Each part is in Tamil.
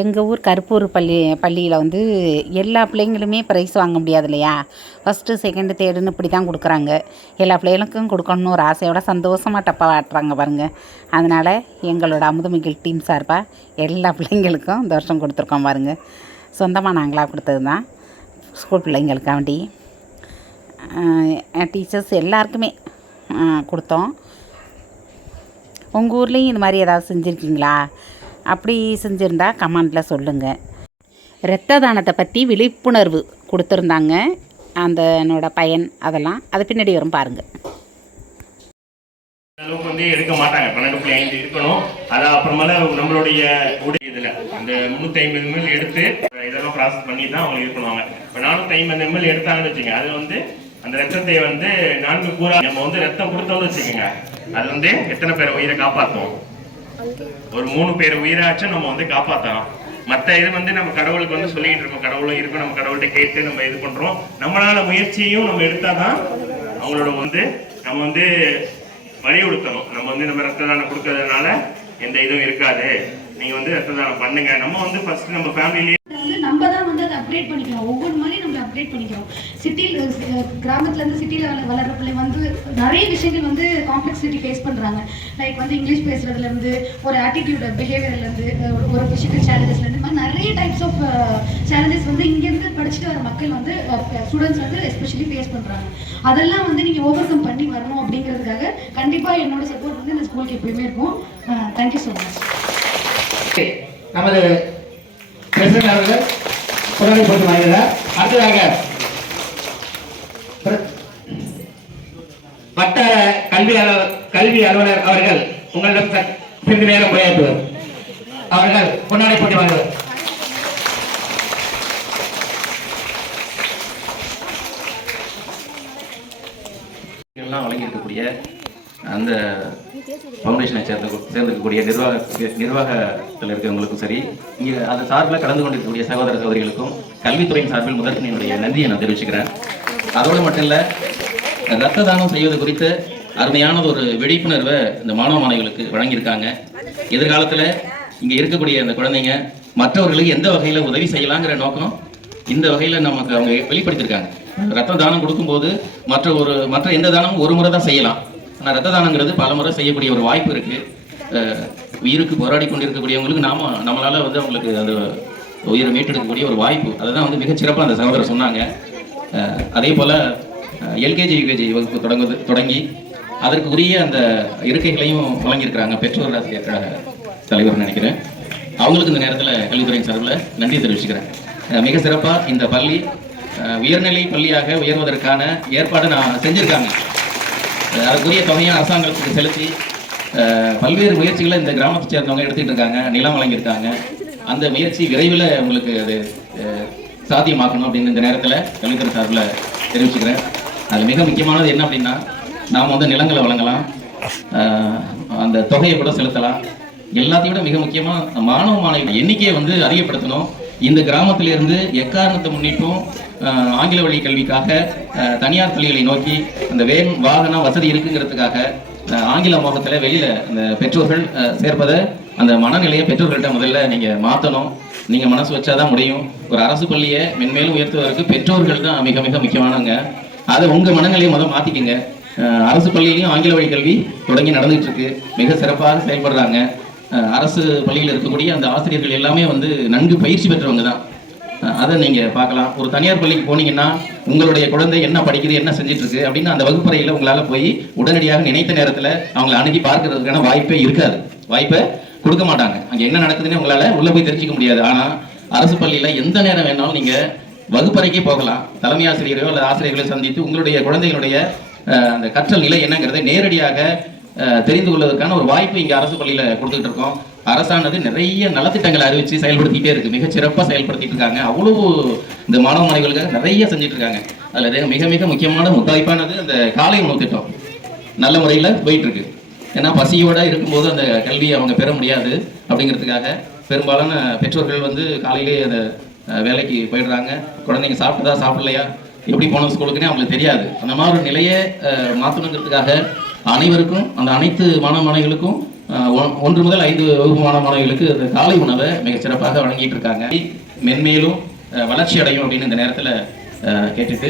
எங்கள் ஊர் கருப்பூர் பள்ளி பள்ளியில் வந்து எல்லா பிள்ளைங்களுமே ப்ரைஸ் வாங்க முடியாது இல்லையா? ஃபஸ்ட்டு செகண்டு தேர்டுன்னு இப்படி தான் கொடுக்குறாங்க. எல்லா பிள்ளைகளுக்கும் கொடுக்கணும்னு ஒரு ஆசையோட சந்தோஷமாக டப்பா ஆட்டுறாங்க பாருங்கள் அதனால் எங்களோட அமுதமிகள் டீம் சார்பாக எல்லா பிள்ளைங்களுக்கும் இந்த வருஷம் கொடுத்துருக்கோம் பாருங்கள் சொந்தமாக நாங்களாக கொடுத்தது தான் ஸ்கூல் பிள்ளைங்களுக்காண்டி டீச்சர்ஸ் எல்லாருக்குமே கொடுத்தோம். உங்கள் ஊர்லேயும் இது மாதிரி ஏதாவது செஞ்சுருக்கீங்களா? அப்படி செஞ்சுருந்தா கமெண்டில் சொல்லுங்கள் இரத்த தானத்தை பற்றி விழிப்புணர்வு கொடுத்துருந்தாங்க அந்த என்னோட பயன் அதெல்லாம். அது பின்னாடி வரும் பாருங்கள் அளவுக்கு வந்து எடுக்க மாட்டாங்க. பன்னெண்டு புள்ளி ஐந்து இருக்கணும். அது அப்புறமேல நம்மளுடைய உடை இதில். அந்த முந்நூற்றி ஐம்பது எம்எல் எடுத்து இதெல்லாம் ப்ராசஸ் பண்ணி தான் அவங்க இது பண்ணுவாங்க இப்போ நானூற்றி ஐம்பது எம்எல் எடுத்தாங்கன்னு வச்சுங்க அது வந்து அந்த ரத்தத்தை வந்து நான்கு கூறா நம்ம வந்து ரத்தம் கொடுத்தோம்னு வச்சுக்கோங்க. அது வந்து எத்தனை பேர் உயிரை காப்பாற்றும் ஒரு மூணு பேர் உயிராச்சும் நம்ம வந்து காப்பாற்றலாம் மற்ற இது வந்து நம்ம கடவுளுக்கு வந்து சொல்லிட்டு இருக்கோம். கடவுளும் இருக்கும் நம்ம கடவுள்கிட்ட கேட்டு நம்ம இது பண்றோம். நம்மளால முயற்சியும் நம்ம எடுத்தாதான் அவங்களோட வந்து நம்ம வந்து வலியுறுத்தணும் நம்ம வந்து நம்ம ரத்த தானம் கொடுக்கறதுனால எந்த இதுவும் இருக்காது. நீங்க வந்து ரத்த தானம் பண்ணுங்க. நம்ம வந்து ஃபர்ஸ்ட் நம்ம ஃபேமிலியிலேயே நம்ம தான் வந்து அதை அப்டேட் பண்ணிக்கலாம் ஒவ்வொரு நம்ம அப்டேட் பண்ணிக்கிறோம். சிட்டியில் கிராமத்துலேருந்து சிட்டியில் வளர்கிற பிள்ளை வந்து நிறைய விஷயங்கள் வந்து காம்ப்ளெக்ஸிட்டி ஃபேஸ் பண்ணுறாங்க லைக் வந்து இங்கிலீஷ் பேசுகிறதுலேருந்து ஒரு ஆட்டிடியூட் பிஹேவியர்லேருந்து ஒரு பிசிக்கல் சேலஞ்சஸ்லேருந்து மாதிரி நிறைய டைப்ஸ் ஆஃப் சேலஞ்சஸ் வந்து இங்கேருந்து படிச்சுட்டு வர மக்கள் வந்து ஸ்டூடெண்ட்ஸ் வந்து எஸ்பெஷலி ஃபேஸ் பண்ணுறாங்க அதெல்லாம் வந்து நீங்கள் ஓவர் கம் பண்ணி வரணும் அப்படிங்கிறதுக்காக கண்டிப்பாக என்னோட சப்போர்ட் வந்து இந்த ஸ்கூலுக்கு எப்பயுமே இருக்கும். தேங்க்யூ ஸோ மச் நமது பிரசிடண்ட் அவர்கள் தொடர்பு வருகிறார் அடுத்ததாக பிர- வட்டார கல்வி கல்வி அலுவலர் அவர்கள் உங்களிடம் சிறிது நேரம் உரையாற்றுவர். அவர்கள் பொன்னாடை போட்டு வருகிறார் எல்லாம் வழங்கியிருக்கக்கூடிய அந்த ஃபவுண்டேஷனை சேர்ந்த சேர்ந்திருக்கக்கூடிய நிர்வாக நிர்வாகத்தில் இருக்கிறவங்களுக்கும் சரி இங்கே அது சார்பில் கலந்து கொண்டிருக்கக்கூடிய சகோதர சகோதரிகளுக்கும் கல்வித்துறையின் சார்பில் முதற்கு என்னுடைய நன்றியை நான் தெரிவிச்சுக்கிறேன். அதோடு மட்டும் இல்லை ரத்த தானம் செய்வது குறித்து அருமையான ஒரு விழிப்புணர்வை இந்த மாணவ மாணவிகளுக்கு வழங்கியிருக்காங்க. எதிர்காலத்தில் இங்கே இருக்கக்கூடிய அந்த குழந்தைங்க மற்றவர்களுக்கு எந்த வகையில் உதவி செய்யலாங்கிற நோக்கம் இந்த வகையில் நமக்கு அவங்க வெளிப்படுத்தியிருக்காங்க. ரத்த தானம் கொடுக்கும்போது மற்ற ஒரு மற்ற எந்த தானமும் ஒரு முறை தான் செய்யலாம். ஆனால் ரத்த தானங்கிறது பல முறை செய்யக்கூடிய ஒரு வாய்ப்பு இருக்கு. உயிருக்கு போராடி கொண்டிருக்கக்கூடியவங்களுக்கு நாம நம்மளால வந்து அவங்களுக்கு அது உயிரை மீட்டெடுக்கக்கூடிய ஒரு வாய்ப்பு. அதுதான் வந்து மிகச் சிறப்பாக அந்த சகோதரர் சொன்னாங்க. அதே போல் எல்கேஜி யூகேஜி வகுப்பு தொடங்குது தொடங்கி அதற்கு உரிய அந்த இருக்கைகளையும் வழங்கியிருக்கிறாங்க பெற்றோர் ஆசிரியர் கழக தலைவர் நினைக்கிறேன். அவங்களுக்கு இந்த நேரத்தில் கல்வித்துறையின் சார்பில் நன்றி தெரிவிச்சுக்கிறேன். மிக சிறப்பாக இந்த பள்ளி உயர்நிலை பள்ளியாக உயர்வதற்கான ஏற்பாடு நான் செஞ்சுருக்காங்க. அஹ் அதுக்குரிய தொகையை அரசாங்கத்துக்கு செலுத்தி பல்வேறு முயற்சிகளை இந்த கிராமத்தை சேர்ந்தவங்க எடுத்துகிட்டு இருக்காங்க நிலம் வழங்கியிருக்காங்க. அந்த முயற்சி விரைவில் உங்களுக்கு அது சாத்தியமாக்கணும் அப்படின்னு இந்த நேரத்தில் கல்வித்துறை சார்பில் தெரிவிச்சுக்கிறேன். அதில் மிக முக்கியமானது என்ன அப்படின்னா நாம் வந்து நிலங்களை வழங்கலாம். அந்த தொகையை கூட செலுத்தலாம். எல்லாத்தையும் விட மிக முக்கியமாக மாணவ மாணவிகள் எண்ணிக்கையை வந்து அதிகப்படுத்தணும். இந்த கிராமத்திலிருந்து எக்காரணத்தை முன்னிட்டும் ஆங்கில வழி கல்விக்காக தனியார் பள்ளிகளை நோக்கி அந்த வேன் வாகனம் வசதி இருக்குங்கிறதுக்காக ஆங்கில மோகத்தில் வெளியில் அந்த பெற்றோர்கள் சேர்ப்பதை அந்த மனநிலையை பெற்றோர்கள்ட்ட முதல்ல நீங்கள் மாற்றணும் நீங்கள் மனசு வச்சாதான் முடியும். ஒரு அரசு பள்ளியை மென்மேலும் உயர்த்துவதற்கு பெற்றோர்கள் தான் மிக மிக முக்கியமானவங்க. அதை உங்கள் மனநிலையை முதல் மாற்றிக்கிங்க அரசு பள்ளியிலையும் ஆங்கில வழி கல்வி தொடங்கி நடந்துகிட்ருக்கு இருக்கு மிக சிறப்பாக செயல்படுறாங்க. அரசு பள்ளியில் இருக்கக்கூடிய அந்த ஆசிரியர்கள் எல்லாமே வந்து நன்கு பயிற்சி பெற்றவங்க தான். அதை நீங்கள் பார்க்கலாம். ஒரு தனியார் பள்ளிக்கு போனீங்கன்னா உங்களுடைய குழந்தை என்ன படிக்குது என்ன செஞ்சுட்டு இருக்கு அப்படின்னு அந்த வகுப்பறையில் உங்களால் போய் உடனடியாக நினைத்த நேரத்தில் அவங்கள அணுகி பார்க்கறதுக்கான வாய்ப்பே இருக்காது. வாய்ப்பை கொடுக்க மாட்டாங்க. அங்கே என்ன நடக்குதுன்னு உங்களால் உள்ளே போய் தெரிஞ்சிக்க முடியாது. ஆனால் அரசு பள்ளியில் எந்த நேரம் வேணாலும் நீங்கள் வகுப்பறைக்கே போகலாம். தலைமை ஆசிரியரையோ அல்லது ஆசிரியர்களை சந்தித்து உங்களுடைய குழந்தைகளுடைய அந்த கற்றல் நிலை என்னங்கிறத நேரடியாக தெரிந்து கொள்வதற்கான ஒரு வாய்ப்பு இங்கே அரசு பள்ளியில் கொடுத்துட்டு இருக்கோம். அரசானது நிறைய நலத்திட்டங்களை அறிவிச்சு செயல்படுத்திட்டே இருக்கு. மிக சிறப்பா செயல்படுத்திட்டு இருக்காங்க. அவ்வளவு இந்த மாணவ மாணவிகளுக்காக நிறைய செஞ்சுட்டு இருக்காங்க. அதுல மிக மிக முக்கியமான முத்தாய்ப்பானது அந்த காலை உணவு திட்டம். நல்ல முறையில் போயிட்டு இருக்கு. ஏன்னா பசியோட இருக்கும்போது அந்த கல்வியை அவங்க பெற முடியாது அப்படிங்கிறதுக்காக பெரும்பாலான பெற்றோர்கள் வந்து காலையிலேயே அந்த வேலைக்கு போயிடுறாங்க. குழந்தைங்க சாப்பிட்டதா சாப்பிடலையா? எப்படி போனோம் ஸ்கூலுக்குன்னே அவங்களுக்கு தெரியாது. அந்த மாதிரி ஒரு நிலையை மாற்றணுங்கிறதுக்காக அனைவருக்கும் அந்த அனைத்து மாணவ மாணவிகளுக்கும் ஒன்று முதல் ஐந்து வகுப்பு மாணவ மாணவிகளுக்கு இந்த காலை உணவை மிகச் சிறப்பாக வழங்கிட்டு இருக்காங்க மென்மேலும் வளர்ச்சி அடையும் அப்படின்னு இந்த நேரத்தில் கேட்டுட்டு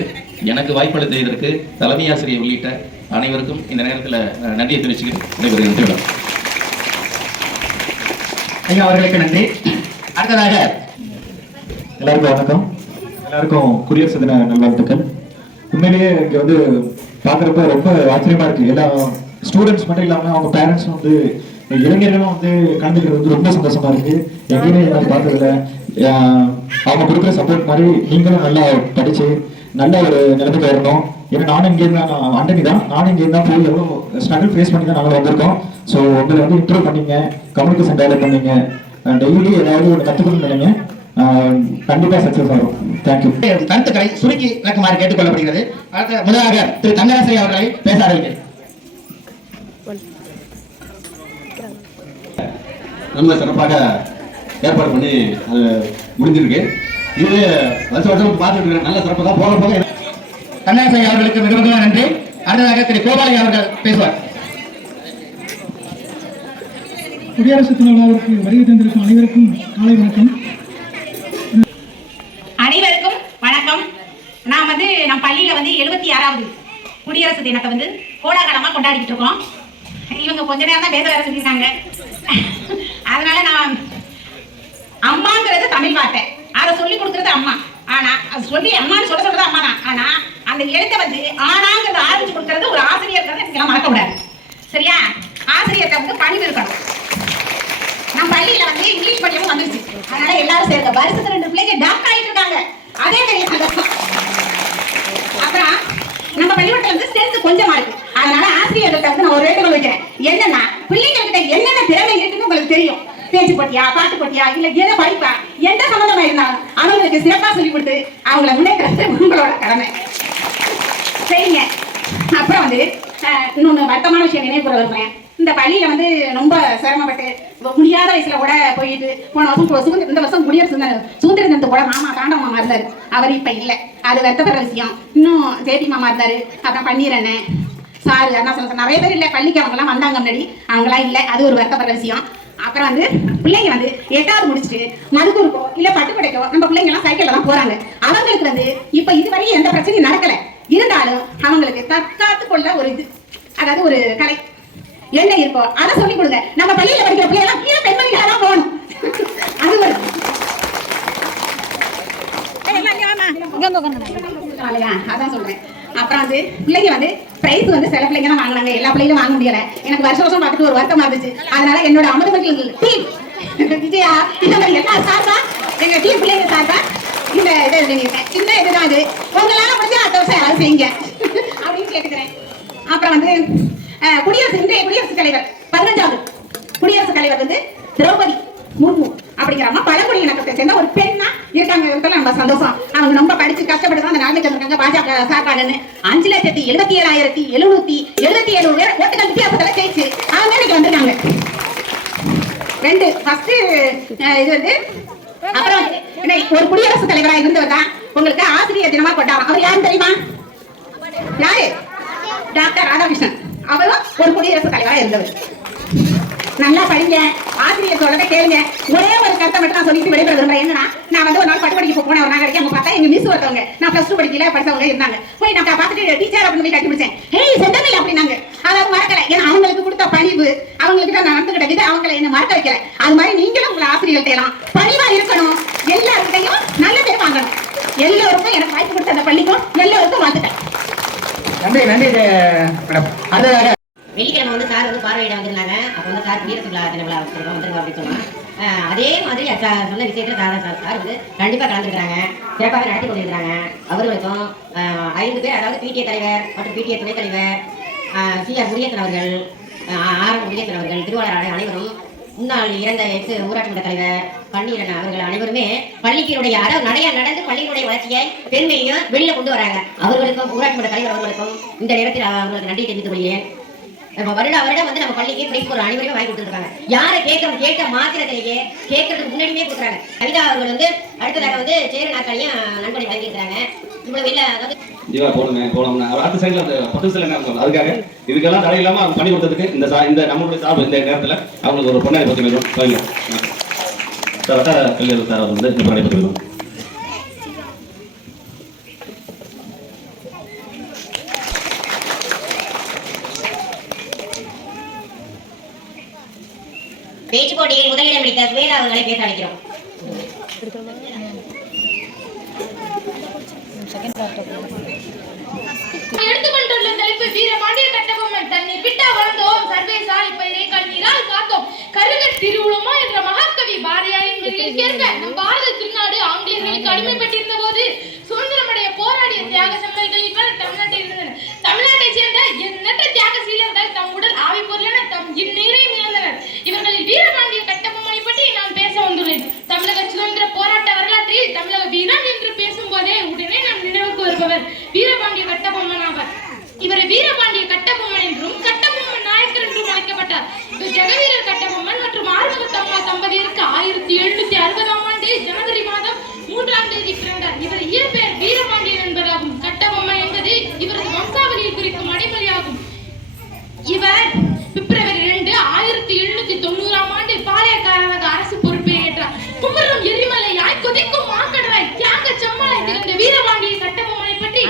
எனக்கு வாய்ப்பளித்த இதற்கு தலைமை ஆசிரியர் உள்ளிட்ட அனைவருக்கும் இந்த நேரத்தில் நன்றியை தெரிவிச்சுக்கிட்டு விடைபெறுகிறேன். திருவிழா ஐயா அவர்களுக்கு நன்றி. அடுத்ததாக எல்லாருக்கும் வணக்கம். எல்லாருக்கும் குடியரசு தின நல்வாழ்த்துக்கள். உண்மையிலேயே இங்க வந்து பார்க்குறப்ப ரொம்ப ஆச்சரியமா இருக்கு. எல்லா ஸ்டூடெண்ட்ஸ் மட்டும் இல்லாமல் அவங்க பேரண்ட்ஸ் வந்து இளைஞர்களும் வந்து கலந்துக்கிறது வந்து ரொம்ப சந்தோஷமா இருக்கு. எங்கேயுமே இந்த மாதிரி பார்த்ததுல அவங்க கொடுக்குற சப்போர்ட் மாதிரி நீங்களும் நல்லா படிச்சு நல்ல ஒரு நிலைமைக்கு வரணும். ஏன்னா நானும் இங்கே தான் அண்டனி தான். நானும் இங்கே தான் போய் எவ்வளோ ஸ்ட்ரகிள் ஃபேஸ் பண்ணி தான் நாங்கள் வந்திருக்கோம். ஸோ உங்களை வந்து இம்ப்ரூவ் பண்ணீங்க கம்யூனிகேஷன் டெவலப் பண்ணீங்க. டெய்லி ஏதாவது ஒரு கற்றுக்கணும்னு நினைங்க. கண்டிப்பாக சக்ஸஸ் ஆகும். தேங்க்யூ கருத்துக்களை சுருக்கி விளக்கமாறு கேட்டுக்கொள்ளப்படுகிறது. அடுத்த முதலாக திரு தங்கராசிரி அவர்களை பேச ஆரம்பிக்கிறேன். ரொம்ப சிறப்பாக ஏற்பாடு பண்ணி அது முடிஞ்சிருக்கு. இது வருஷம் வருஷம் பார்த்துட்டு நல்ல சிறப்பாக தான். போக போக தங்கராசிரி அவர்களுக்கு மிக மிக நன்றி. அடுத்ததாக திரு கோபாலி அவர்கள் பேசுவார். குடியரசு தின விழாவிற்கு வருகை தந்திருக்கும் அனைவருக்கும் காலை வணக்கம். அனைவருக்கும் வணக்கம். நான் வந்து நம்ம பள்ளியில வந்து எழுபத்தி ஆறாவது குடியரசு தினத்தை வந்து கோலாகலமா கொண்டாடிக்கிட்டு இருக்கோம். இவங்க கொஞ்ச நேரம் தான் பேச வேற சொல்லியிருக்காங்க அதனால நான் அம்மாங்கிறது தமிழ் வார்த்தை. அதை சொல்லி கொடுக்கறது அம்மா. ஆனா அது சொல்லி அம்மான்னு சொல்ல சொல்றது அம்மா தான் ஆனா அந்த எழுத்தை வந்து ஆனாங்கிறத ஆரம்பிச்சு கொடுக்கறது ஒரு ஆசிரியர் நீங்க மறக்க கூடாது சரியா? ஆசிரியர்கிட்ட வந்து பணிவு இருக்கணும். நம்ம பள்ளியில வந்து இங்கிலீஷ் படிக்கவும் வந்துருச்சு. அதனால எல்லாரும் சேர்க்க வருஷத்துல ரெண்டு பிள்ளைங்க டாக்டர் ஆகிட்டு இருக்காங்க. அதே பெரிய சந்தோஷம் அப்புறம் நம்ம பள்ளிக்கூடத்துல வந்து ஸ்ட்ரென்த் கொஞ்சமா இருக்கு. அதனால ஆசிரியர்கிட்ட வந்து நான் ஒரு வேண்டுகோள் வைக்கிறேன். என்னன்னா பிள்ளைங்கள்கிட்ட என்னென்ன திறமை இருக்குன்னு உங்களுக்கு தெரியும். பேச்சு போட்டியா பாட்டு போட்டியா இல்ல எதை படிப்பா? எந்த சம்பந்தமா இருந்தாலும் அவங்களுக்கு சிறப்பா சொல்லி கொடுத்து அவங்கள முன்னேற்றது உங்களோட கடமை. சரிங்க. அப்புறம் வந்து இன்னொன்று வருத்தமான விஷயம் நினைவுற வருவேன் இந்த பள்ளியில வந்து ரொம்ப சிரமப்பட்டு முடியாத வயசுல கூட போயிட்டு போன வருஷம் சுதந்திர இந்த வருஷம் குடியரசு சுதந்திரம் சுதந்திர தினத்து கூட மாமா தாண்டவ மாமா இருந்தாரு. அவர் இப்ப இல்ல. அது வருத்தப்படுற விஷயம். இன்னும் ஜேபி மாமா இருந்தாரு. அப்புறம் பன்னீர் அண்ணன் சாரு அண்ணா சொல்ல நிறைய பேர் இல்லை. பள்ளிக்கு அவங்க வந்தாங்க முன்னாடி. அவங்களாம் இல்லை. அது ஒரு வருத்தப்படுற விஷயம். அப்புறம் வந்து பிள்ளைங்க வந்து எட்டாவது முடிச்சுட்டு மதுக்கூருக்கோ இல்ல பட்டுக்கடைக்கோ நம்ம பிள்ளைங்க எல்லாம் சைக்கிள்ல தான் போறாங்க. அவங்களுக்கு வந்து இப்ப இதுவரையும் எந்த பிரச்சனையும் நடக்கல. இருந்தாலும் அவங்களுக்கு தற்காத்து கொள்ள ஒரு இது அதாவது ஒரு கலை. என்ன இருக்கோ அதை சொல்லி கொடுங்க. நம்ம பள்ளியில படிக்கிற பிள்ளை எல்லாம் கீழே பெண்மணிகளா தான் போகணும். அது ஒரு? அதான் சொல்றேன். அப்புறம் வந்து பிள்ளைங்க வந்து பிரைஸ் வந்து சில பிள்ளைங்க தான் வாங்கினாங்க. எல்லா பிள்ளைங்களும் வாங்க முடியல. எனக்கு வருஷம் வருஷம் பார்த்துட்டு ஒரு வருத்தமா இருந்துச்சு. அதனால என்னோட அமிர்தமத்தில் டீம் விஜயா இந்த மாதிரி எல்லா சார்பா? எங்க டீம் பிள்ளைங்க சார்பா? இந்த இதை பண்ணியிருக்கேன் சின்ன இதுதான் இது. உங்களால முடிஞ்சா அடுத்த வருஷம் யாராவது செய்யுங்க. அப்படின்னு கேட்டுக்கிறேன். அப்புறம் வந்து குடியரசு இன்றைய குடியரசுத் தலைவர். பதினஞ்சாவது. குடியரசுத் தலைவர் வந்து திரௌபதி முர்மு அப்படிங்கிறவங்க பழங்குடி இணக்கத்தை சேர்ந்த ஒரு பெண்ணா இருக்காங்க. நம்ம சந்தோஷம். அவங்க ரொம்ப படிச்சு கஷ்டப்பட்டு தான் அந்த பாஜக சார்பாகன்னு. அஞ்சு லட்சத்தி எழுபத்தி ஏழாயிரத்தி எழுநூத்தி எழுபத்தி ஏழு பேர் ஓட்டுகள் வித்தியாசத்துல ஜெயிச்சு. அவங்க இன்னைக்கு வந்திருக்காங்க. ரெண்டு ஃபர்ஸ்ட் இது வந்து அப்புறம் ஒரு குடியரசுத் தலைவராக இருந்தவர் தான் உங்களுக்கு ஆசிரியர் தினமா கொண்டாடும் அவர் யாருன்னு தெரியுமா? யாரு? டாக்டர் ராதாகிருஷ்ணன். அவரும் ஒரு குடியரசுத் தலைவராக இருந்தவர். நல்லா படிங்க. ஆசிரியர் சொல்லதை கேளுங்க. ஒரே ஒரு கருத்தை மட்டும் நான் சொல்லிட்டு விடைபெற விரும்புறேன் என்னன்னா நான் வந்து ஒரு நாள் பட்டு படிக்க போனேன் ஒரு நாள் கிடைக்கும் அவங்க பார்த்தா எங்க மிஸ் ஒருத்தவங்க. நான் பிளஸ் டூ படிக்கல படிச்சவங்க இருந்தாங்க. போய் நான் பார்த்துட்டு டீச்சர் அப்படின்னு போய் கட்டி பிடிச்சேன். ஹேய் செந்தமிழ் அப்படின்னாங்க. அதாவது மறக்கல. ஏன்னா அவங்களுக்கு கொடுத்த பணிவு அவங்களுக்கு நான் நடந்துகிட்ட விதை அவங்களை என்ன மறக்க வைக்கல. அது மாதிரி நீங்களும் உங்களை ஆசிரியர்கள்ட்ட எல்லாம் பணிவா இருக்கணும். எல்லாருக்கிட்டையும் நல்ல பேர் வாங்கணும். எல்லோருக்கும் எனக்கு வாய்ப்பு கொடுத்த அந்த பள்ளிக்கும் எல்லோருக்கும் வாழ்த்துட்டேன் நன்றி நன்றி மேடம். அது வெள்ளிக்கிழமை வந்து சார் வந்து பார்வையிட வந்திருந்தாங்க. அப்போ வந்து சார் குடியரசு விழா தின வந்துருக்கோம் அப்படின்னு சொன்னாங்க. அதே மாதிரி சொன்ன விஷயத்தில் சார் சார் சார் வந்து கண்டிப்பாக கலந்துருக்காங்க சிறப்பாக நடத்தி கொண்டிருக்கிறாங்க. அவர்களுக்கும் ஐந்து பேர் அதாவது பிடிஏ தலைவர் மற்றும் பிடிஏ துணைத் தலைவர் சி ஆர் முருகேசன் அவர்கள் ஆர் முடியத்தன் அவர்கள் திருவாளர் அனைவரும் முன்னாள் இறந்த எக்ஸ் ஊராட்சி மன்ற தலைவர் பன்னீரன் அவர்கள் அனைவருமே பள்ளிக்கினுடைய அளவு நடைய நடந்து பள்ளியினுடைய வளர்ச்சியை பெருமையும் வெளியில கொண்டு வராங்க. அவர்களுக்கும் ஊராட்சி மன்ற தலைவர் அவர்களுக்கும் இந்த நேரத்தில் அவர்களுக்கு நன்றி தெரிவித்துக் கொள்கிறேன். நம்ம வருடா வருடம் வந்து நம்ம பள்ளிக்கு பிரைஸ் ஒரு அனைவருமே வாங்கி கொடுத்துருக்காங்க. யாரை கேட்க கேட்ட மாத்திரத்திலேயே கேட்கறதுக்கு முன்னாடியே கொடுக்குறாங்க. கவிதா அவர்கள் வந்து அடுத்ததாக வந்து சேரு நாற்காலியும் நண்பனை வழங்கியிருக்கிறாங்க. இவ்வளவு இல்ல அதாவது ஜீவா போடுங்க போனோம்னா அடுத்த சைடில் அந்த பத்து சில என்ன அதுக்காக இதுக்கெல்லாம் தடை இல்லாமல் அவங்க பண்ணி கொடுத்ததுக்கு இந்த சா- இந்த நம்மளுடைய சார்பு இந்த நேரத்தில் அவங்களுக்கு ஒரு பொண்ணாடி பத்து நிமிடம் சார் வட்டார கல்வி சார் அவர் வந்து பொண்ணாடி பத்து நிமிடம் அவர்களை பேச அழைக்கிறோம் எடுத்துக்கொண்டுள்ள தலைப்பு வீரபாண்டிய கட்டபொம்மன் தன்னை விட்டா வளர்ந்தோம். சர்வேசா இப்பயிரை கண்ணீரால் காத்தோம். கருக திருவுளமா என்ற மகாகவி பாரதியாரின் வரியில் கேட்க நம் பாரத திருநாடு ஆங்கிலேயர்களுக்கு அடிமைப்பட்டிருந்த போது சுதந்திரமடைய போராடிய தியாக செம்மல்களில் பலர் தமிழ்நாட்டில் இருந்தனர் தமிழ்நாட்டை சேர்ந்த எண்ணற்ற தியாக சீலர்கள் தம் உடல் ஆவி பொருளென தம் இந்நீரையும் இழந்தனர் இவர்களில் வீரபாண்டிய கட்டபொம்மனை பற்றி நான் பேச வந்துள்ளேன் தமிழக சுதந்திர போராட்ட வரலாற்றில் தமிழக வீரன் என்று பேசும்போதே உடனே நம் நினைவுக்கு வருபவர் வீரபாண்டிய கட்டபொம்மன் ஆவார் இவரை வீரபாண்டிய கட்டபொம்மன் என்றும் கட்டபொம்மன் நாயக்கர் என்றும் அழைக்கப்பட்டார். இவர் ஜெகவீரர் கட்டபொம்மன் மற்றும் ஆறுமுகத்தம்மா தம்பதியருக்கு ஆயிரத்தி எழுநூத்தி அறுபதாம் ஆண்டு ஜனவரி மாதம் மூன்றாம் தேதி பிறந்தார். இவர் இயற்பெயர் வீரபாண்டியன் என்பதாகும். கட்டபொம்மன் என்பது இவரது வம்சாவளியை குறிக்கும் அடைமொழியாகும். இவர் பிப்ரவரி ரெண்டு ஆயிரத்தி எழுநூத்தி தொண்ணூறாம் ஆண்டு பாளையக்காரராக அரசு பொறுப்பை ஏற்றார். குமரும் எரிமலையாய் கொதிக்கும் மாக்கடலாய் தியாக செம்மலை திகழ்ந்த வீரபாண்டிய கட்டபொம்மனை பற்றி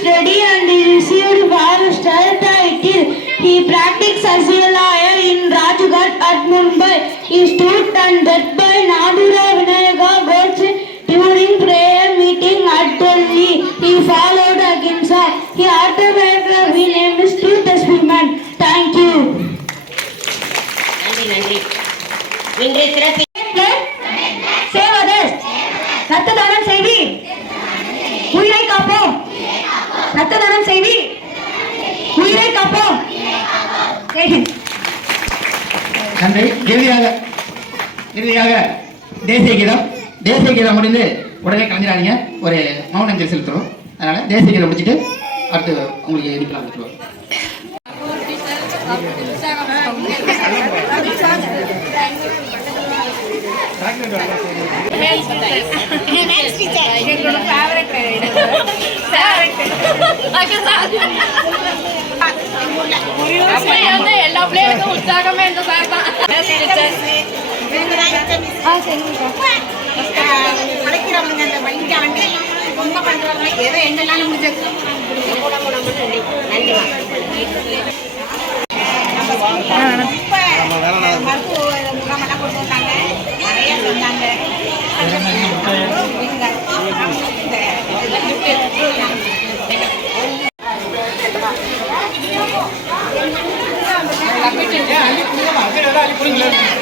study and he received barrister title. He practiced as a lawyer in Rajgarh at Mumbai. He stood and that by Nadura Vinayaka Godse during prayer meeting at Delhi. He followed Ahimsa. He autobiography name is Truth Experiment. Thank you. நன்றி நன்றி இன்று சிறப்பு Save others. ரத்த தானம் செய்வீர் உயிரை காப்போம் ரத்த தானம் செய்வீர் உயிரை காப்போம் ஜெய்ஹிந்த் நன்றி இறுதியாக இறுதியாக தேசிய கீதம் தேசிய கீதம் முடிந்து உடனே கலந்துடாதீங்க ஒரு மௌன அஞ்சலி செலுத்துறோம். அதனால் தேசிய கீதம் முடிச்சுட்டு அடுத்து உங்களுக்கு இனிப்பெல்லாம் கொடுத்துருவோம். எல்லா பிள்ளைகளுக்கும் உற்சாகமே இந்த சார் தான் படைக்கிறவங்க அந்த வழிக்க வந்து ரொம்ப பண்றவங்க ஏதோ எங்களால முடிஞ்சது நன்றிமா இப்ப அள்ளி முகாமெல்லாம் அள்ளி வந்தாங்க